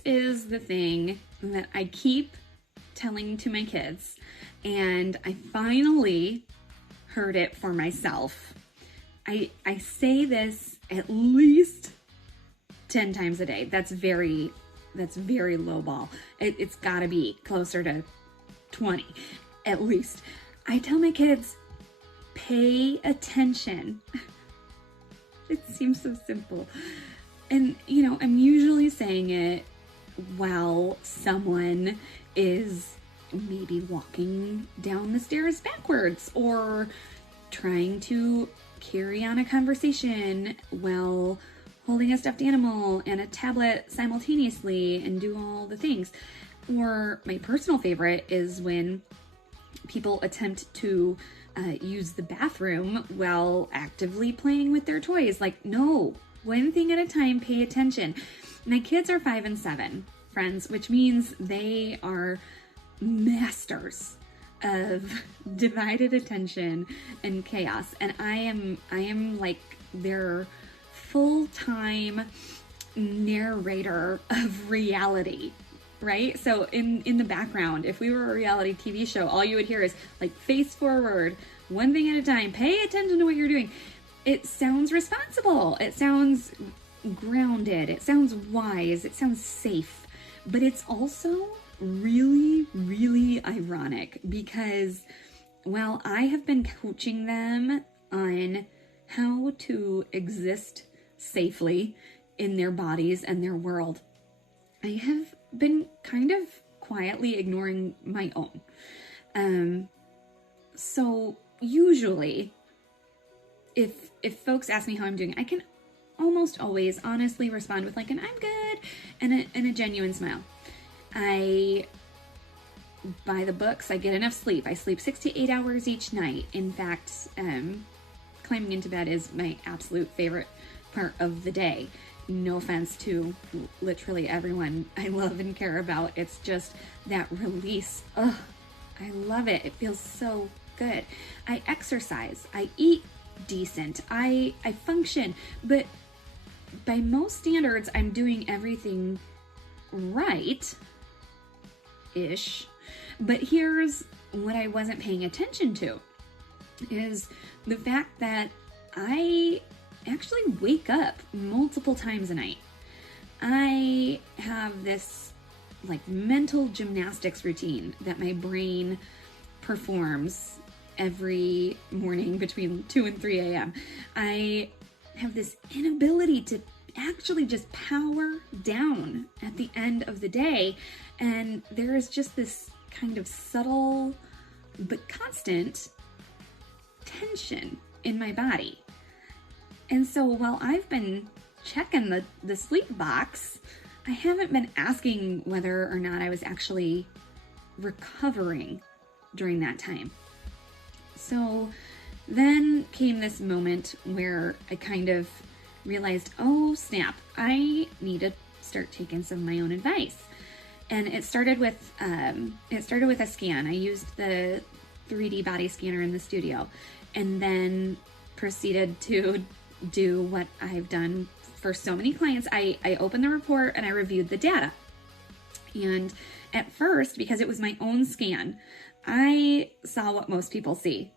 this is the thing that I keep telling to my kids, and I finally heard it for myself. I say this at least 10 times a day. That's very low ball. It's gotta be closer to 20 at least. I tell my kids, pay attention. It seems so simple. And, you know, I'm usually saying it while someone is maybe walking down the stairs backwards or trying to carry on a conversation while holding a stuffed animal and a tablet simultaneously and do all the things. Or my personal favorite is when people attempt to use the bathroom while actively playing with their toys. Like, no, one thing at a time, pay attention. My kids are 5 and 7, friends, which means they are masters of divided attention and chaos. And I am like their full-time narrator of reality, right? So in the background, if we were a reality TV show, all you would hear is like face forward, one thing at a time, pay attention to what you're doing. It sounds responsible. It sounds grounded. It sounds wise. It sounds safe. But it's also really, really ironic because while I have been coaching them on how to exist safely in their bodies and their world, I have been kind of quietly ignoring my own. So usually if folks ask me how I'm doing, I can almost always honestly respond with like an I'm good and a genuine smile. I buy the books, I get enough sleep. I sleep 6 to 8 hours each night. In fact, climbing into bed is my absolute favorite part of the day. No offense to literally everyone I love and care about. It's just that release. Ugh, I love it. It feels so good. I exercise. I eat decent. I function. But by most standards, I'm doing everything right-ish. But here's what I wasn't paying attention to is the fact that I actually wake up multiple times a night. I have this like mental gymnastics routine that my brain performs every morning between 2 and 3 a.m. I have this inability to actually just power down at the end of the day. And there is just this kind of subtle but constant tension in my body. And so while I've been checking the sleep box, I haven't been asking whether or not I was actually recovering during that time. So then came this moment where I kind of realized, oh snap, I need to start taking some of my own advice. And it started with a scan. I used the 3D body scanner in the studio and then proceeded to do what I've done for so many clients. I opened the report and I reviewed the data. And at first, because it was my own scan, I saw what most people see.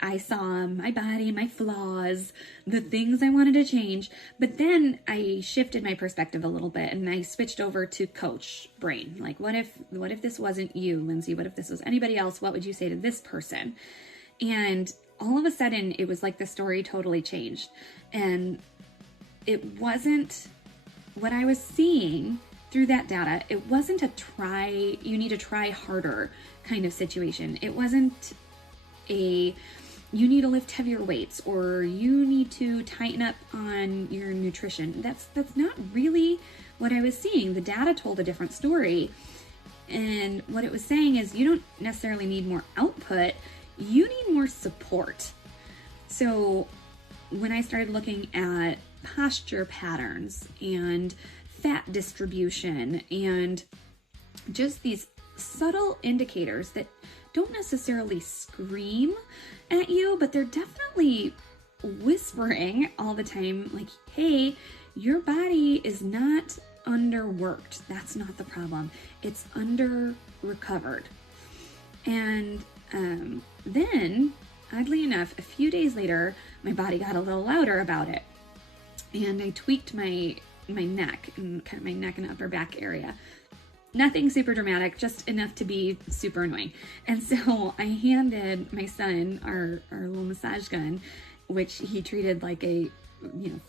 I saw my body, my flaws, the things I wanted to change. But then I shifted my perspective a little bit and I switched over to coach brain. Like, what if this wasn't you, Lindsay? What if this was anybody else? What would you say to this person? And all of a sudden, it was like the story totally changed. And it wasn't what I was seeing through that data. It wasn't you need to try harder kind of situation. It wasn't you need to lift heavier weights or you need to tighten up on your nutrition. That's not really what I was seeing. The data told a different story. And what it was saying is you don't necessarily need more output, you need more support. So when I started looking at posture patterns and fat distribution and just these subtle indicators that don't necessarily scream at you, but they're definitely whispering all the time, like, hey, your body is not underworked. That's not the problem. It's under recovered. And then, oddly enough, a few days later, my body got a little louder about it. And I tweaked my neck and kind of my neck and upper back area. Nothing super dramatic, just enough to be super annoying. And so I handed my son our little massage gun, which he treated like a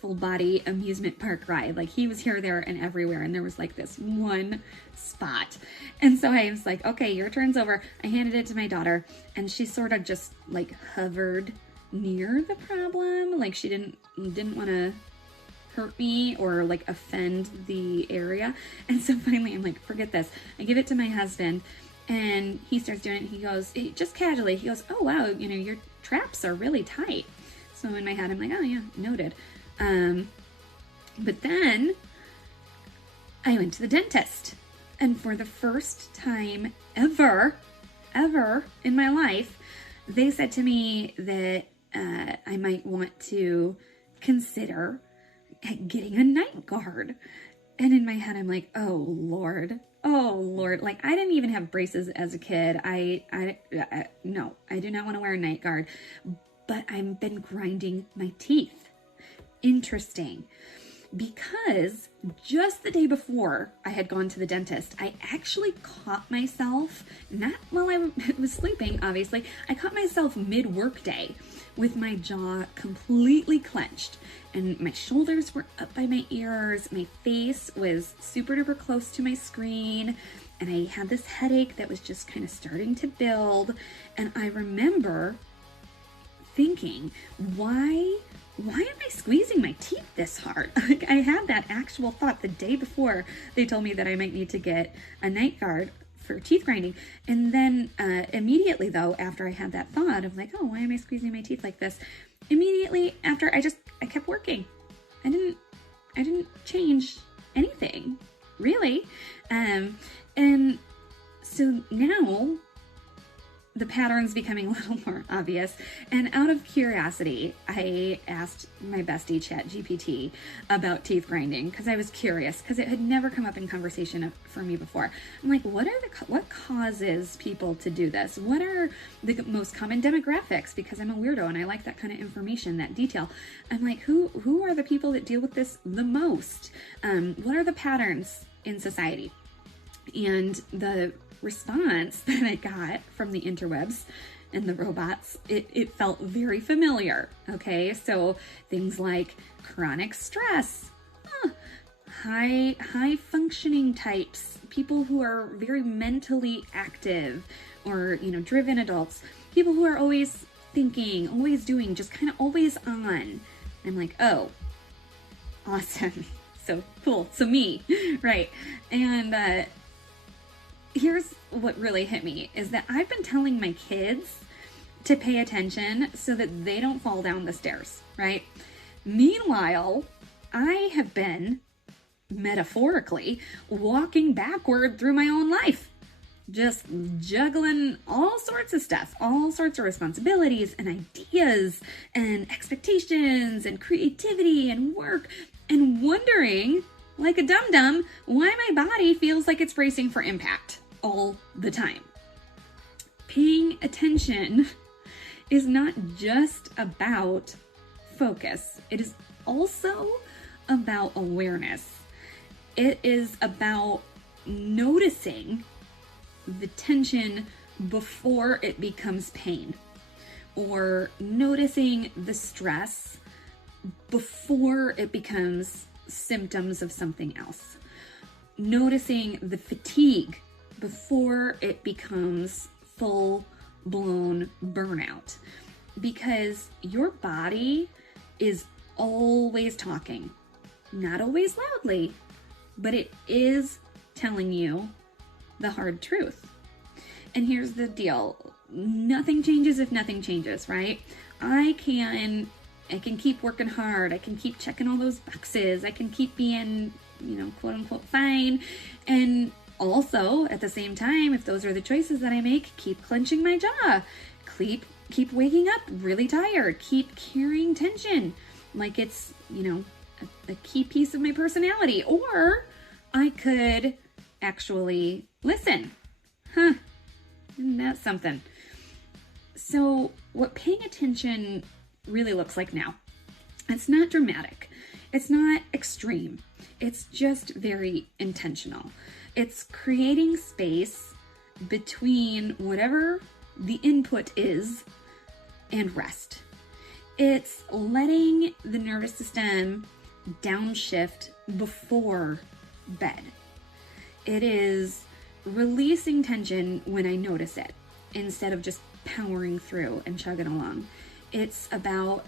full body amusement park ride. Like he was here, there, and everywhere. And there was like this one spot. And so I was like, okay, your turn's over. I handed it to my daughter, and she sort of just like hovered near the problem. Like she didn't want to hurt me or like offend the area. And so finally I'm like, forget this. I give it to my husband, and he starts doing it. He goes, just casually, he goes, oh wow, your traps are really tight. So in my head I'm like, oh yeah, noted. But then I went to the dentist, and for the first time ever in my life, they said to me that I might want to consider getting a night guard. And in my head I'm like, oh Lord, like I didn't even have braces as a kid. No, I do not want to wear a night guard, but I've been grinding my teeth. Interesting, because just the day before I had gone to the dentist, I actually caught myself, not while I was sleeping, obviously, I caught myself mid-work day with my jaw completely clenched, and my shoulders were up by my ears, my face was super duper close to my screen, and I had this headache that was just kind of starting to build. And I remember thinking, why am I squeezing my teeth this hard? Like I had that actual thought the day before they told me that I might need to get a night guard for teeth grinding. And then immediately though, after I had that thought of like, oh, why am I squeezing my teeth like this? Immediately after, I kept working. I didn't change anything really. And so now the pattern's becoming a little more obvious. And out of curiosity, I asked my bestie ChatGPT about teeth grinding because I was curious, because it had never come up in conversation for me before. I'm like, what causes people to do this? What are the most common demographics? Because I'm a weirdo and I like that kind of information, that detail. I'm like, who are the people that deal with this the most? What are the patterns in society? And the response that I got from the interwebs and the robots, it felt very familiar. Okay, so things like chronic stress, high functioning types, people who are very mentally active, or driven adults, people who are always thinking, always doing, just kind of always on. I'm like, oh, awesome. So cool. So me, right? And here's what really hit me is that I've been telling my kids to pay attention so that they don't fall down the stairs, right? Meanwhile, I have been metaphorically walking backward through my own life, just juggling all sorts of stuff, all sorts of responsibilities and ideas and expectations and creativity and work, and wondering like a dum-dum why my body feels like it's bracing for impact all the time. Paying attention is not just about focus. It is also about awareness. It is about noticing the tension before it becomes pain, or noticing the stress before it becomes symptoms of something else, noticing the fatigue before it becomes full-blown burnout, because your body is always talking, not always loudly, but it is telling you the hard truth. And here's the deal. Nothing changes if nothing changes, right? I can keep working hard. I can keep checking all those boxes. I can keep being, quote unquote fine. And also at the same time, if those are the choices that I make, keep clenching my jaw, keep waking up really tired, keep carrying tension like it's, a key piece of my personality. Or I could actually listen. Huh, isn't that something? So what paying attention really looks like now, it's not dramatic. It's not extreme. It's just very intentional. It's creating space between whatever the input is and rest. It's letting the nervous system downshift before bed. It is releasing tension when I notice it instead of just powering through and chugging along. It's about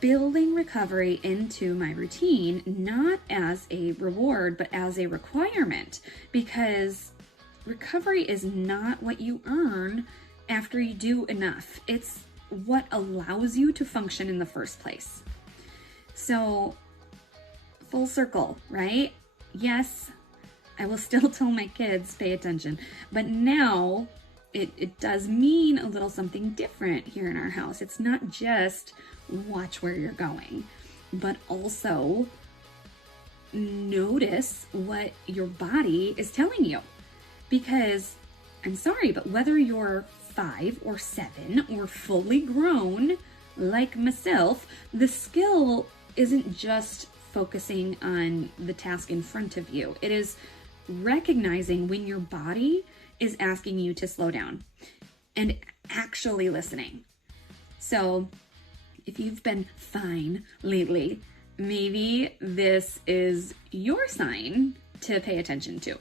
building recovery into my routine, not as a reward, but as a requirement, because recovery is not what you earn after you do enough. It's what allows you to function in the first place. So, full circle, right? Yes, I will still tell my kids, pay attention, but now it does mean a little something different here in our house. It's not just watch where you're going, but also notice what your body is telling you. Because I'm sorry, but whether you're 5 or 7 or fully grown like myself, the skill isn't just focusing on the task in front of you. It is recognizing when your body is asking you to slow down and actually listening. So if you've been fine lately, maybe this is your sign to pay attention to.